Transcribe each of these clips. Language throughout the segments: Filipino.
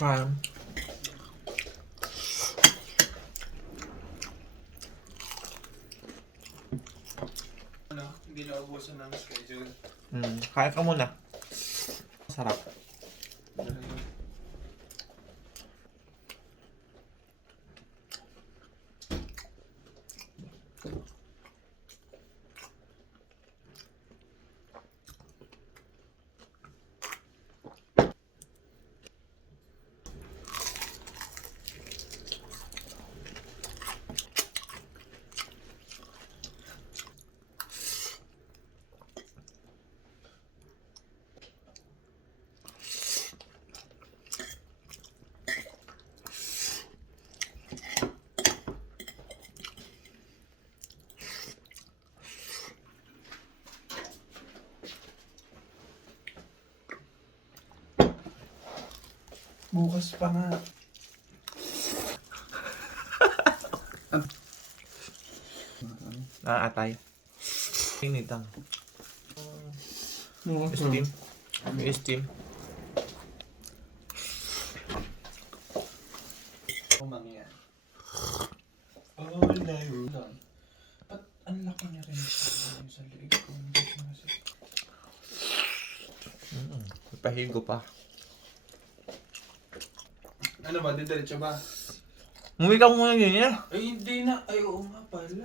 Kain. Ano, hindi na ubusan ng schedule. Kain ka muna. Sarap. Bukas pa nga. Atay. Initang. Steam. Steam. Umangyan. Oh, layo lang. Ba't ang laki na rin sa liig ko? Pahigo pa. Ano ba? Didiretso ba? Umuwi ka muna yun yan. Ay, hindi na. Ay, oo nga pala.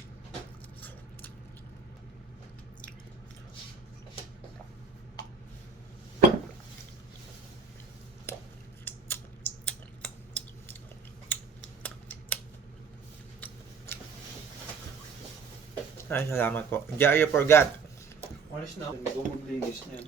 Ay, salamat po. Hindi I forgot. Walis na. Hindi ko maglinis niyan.